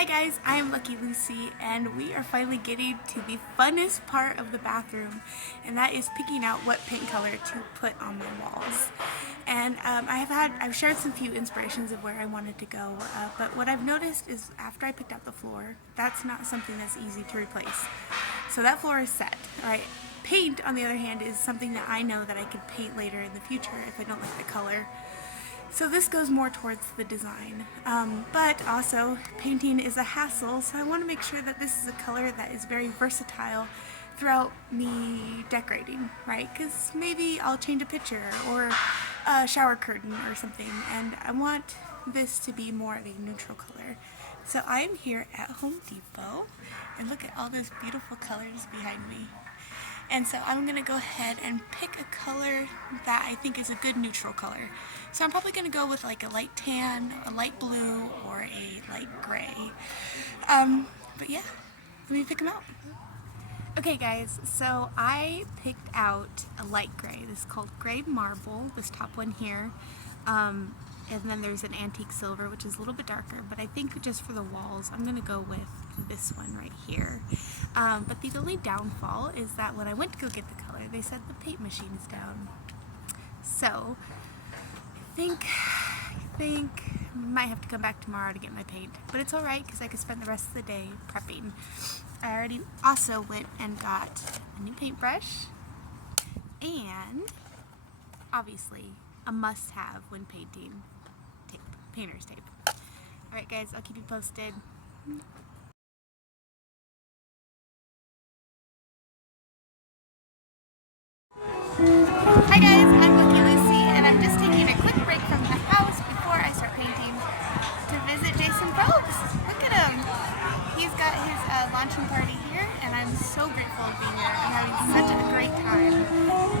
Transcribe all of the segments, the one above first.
Hi guys, I am Lucky Lucy, and we are finally getting to the funnest part of the bathroom, and that is picking out what paint color to put on my walls. And I've shared some few inspirations of where I wanted to go, but what I've noticed is after I picked out the floor, that's not something that's easy to replace. So that floor is set, right? Paint, on the other hand, is something that I know that I could paint later in the future if I don't like the color. So this goes more towards the design, but also painting is a hassle, so I want to make sure that this is a color that is very versatile throughout me decorating, right? Because maybe I'll change a picture or a shower curtain or something, and I want this to be more of a neutral color. So I'm here at Home Depot, and look at all those beautiful colors behind me. And so I'm going to go ahead and pick a color that I think is a good neutral color. So I'm probably going to go with like a light tan, a light blue, or a light gray. But yeah, let me pick them out. Okay guys, so I picked out a light gray. This is called Gray Marble, this top one here. And then there's an antique silver, which is a little bit darker, but I think just for the walls, I'm going to go with this one right here. But the only downfall is that when I went to go get the color, they said the paint machine is down. So, I think I might have to come back tomorrow to get my paint. But it's alright, because I could spend the rest of the day prepping. I already also went and got a new paintbrush, and obviously a must-have when painting, tape, painter's tape. Alright guys, I'll keep you posted. Hi guys, I'm Lucky Lucy, and I'm just taking a quick break from the house before I start painting to visit Jason Probst. Look at him! He's got his launching party here, and I'm so grateful to be here. I'm having such a great time.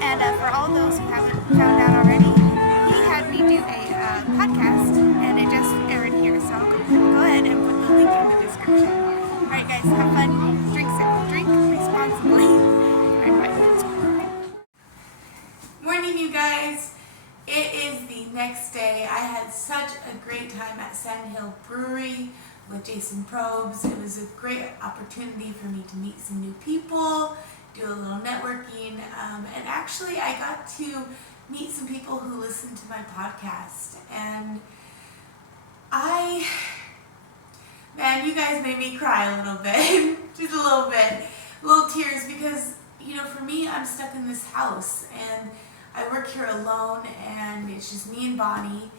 And for all those who haven't found out already, he had me do a podcast, and it just aired here, so I'll go ahead and put the link in the description. Alright guys, have fun, drink responsibly. Alright, bye. Morning you guys! It is the next day. I had such a great time at Sandhill Brewery with Jason Probst. It was a great opportunity for me to meet some new people, do a little networking, and actually I got to meet some people who listen to my podcast, and man, you guys made me cry a little bit, just a little tears, because, you know, for me, I'm stuck in this house, and I work here alone, and it's just me and Bonnie,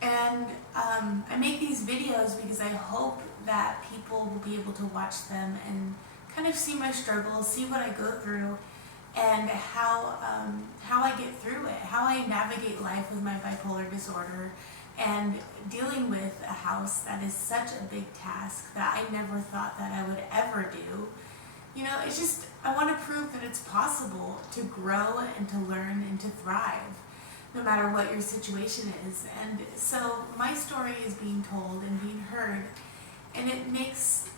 and I make these videos because I hope that people will be able to watch them and kind of see my struggles, see what I go through, and how I get through it, how I navigate life with my bipolar disorder, and dealing with a house that is such a big task that I never thought that I would ever do. You know, it's just, I want to prove that it's possible to grow and to learn and to thrive, no matter what your situation is. And so my story is being told and being heard, and it makes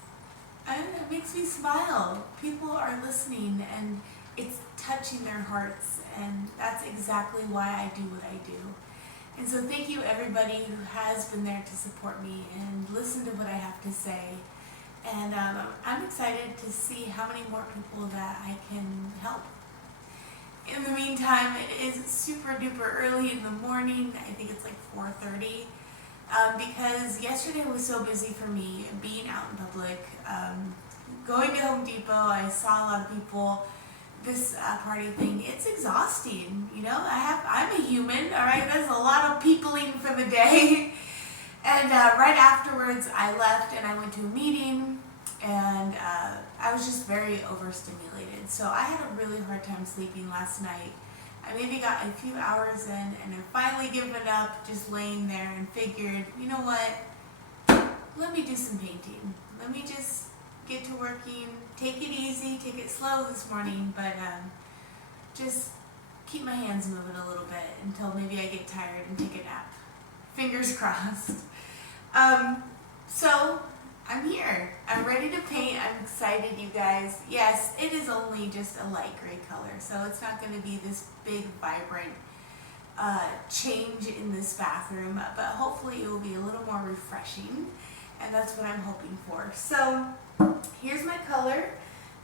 me smile. People are listening, and it's touching their hearts, and that's exactly why I do what I do. And so thank you everybody who has been there to support me and listen to what I have to say. And I'm excited to see how many more people that I can help. In the meantime, it is super duper early in the morning. I think it's like 4:30. Because yesterday was so busy for me, being out in public, going to Home Depot. I saw a lot of people. This party thing, it's exhausting, you know. I'm a human, all right. There's a lot of peopling for the day. And right afterwards, I left and I went to a meeting, and I was just very overstimulated. So I had a really hard time sleeping last night. I maybe got a few hours in, and I finally given up, just laying there, and figured, you know what, let me do some painting. Let me just get to working, take it easy, take it slow this morning, but just keep my hands moving a little bit until maybe I get tired and take a nap. Fingers crossed. So I'm here. I'm ready to paint. I'm excited, you guys. Yes, it is only just a light gray color, so it's not going to be this big, vibrant change in this bathroom, but hopefully it will be a little more refreshing and that's what I'm hoping for. So here's my color.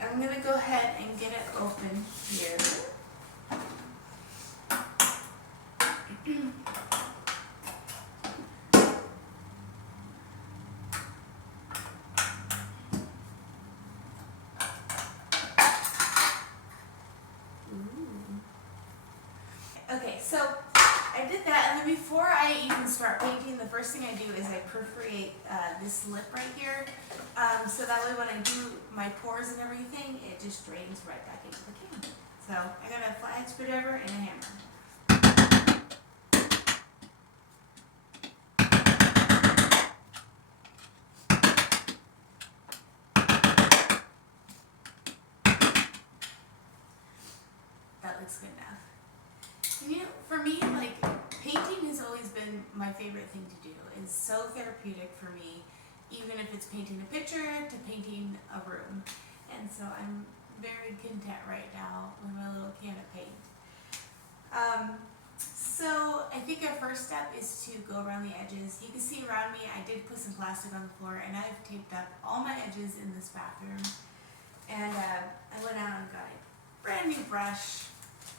I'm going to go ahead and get it open here. Okay, so I did that, and then before I even start painting, the first thing I do is I perforate this lip right here, so that way when I do my pores and everything, it just drains right back into the can. So I got a flathead screwdriver and a hammer. That looks good enough. And you know, for me, like, painting has always been my favorite thing to do. It's so therapeutic for me, even if it's painting a picture to painting a room. And so I'm very content right now with my little can of paint. So I think our first step is to go around the edges. You can see around me, I did put some plastic on the floor, and I've taped up all my edges in this bathroom. And I went out and got a brand new brush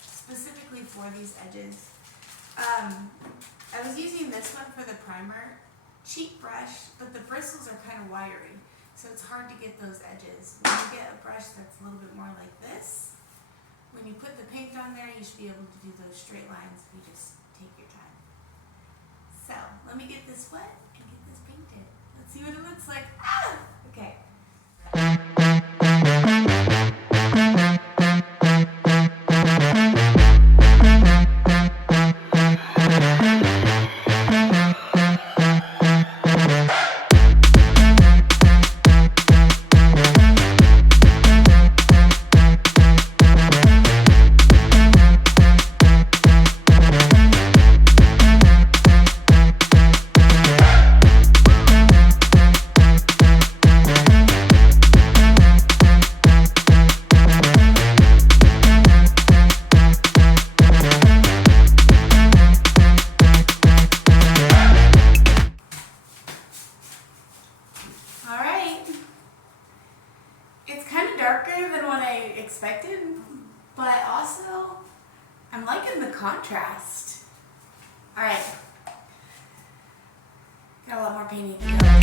specifically for these edges. I was using this one for the primer, cheap brush, but the bristles are kind of wiry, so it's hard to get those edges. When you get a brush that's a little bit more like this, when you put the paint on there, you should be able to do those straight lines if you just take your time. So let me get this wet and get this painted. Let's see what it looks like. Ah! Okay. It's kind of darker than what I expected, but also I'm liking the contrast. All right, got a lot more painting to go.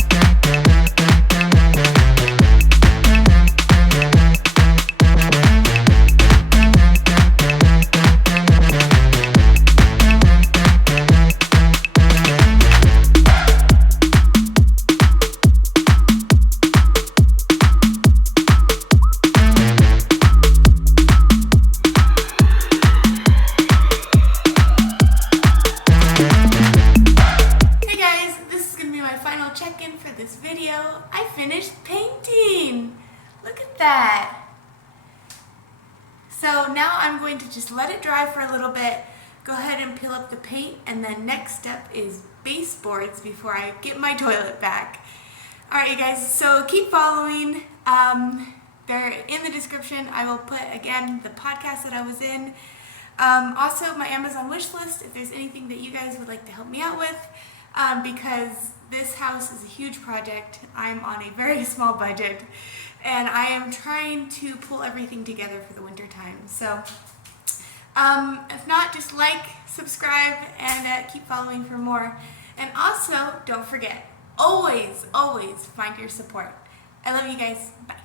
Check-in for this video. I finished painting. Look at that. So now I'm going to just let it dry for a little bit, go ahead and peel up the paint, and then next step is baseboards before I get my toilet back. Alright you guys, so keep following. They're in the description. I will put again the podcast that I was in. Also my Amazon wish list if there's anything that you guys would like to help me out with. Because this house is a huge project. I'm on a very small budget, and I am trying to pull everything together for the winter time. So if not, just like, subscribe, and keep following for more. And also, don't forget, always, always find your support. I love you guys. Bye.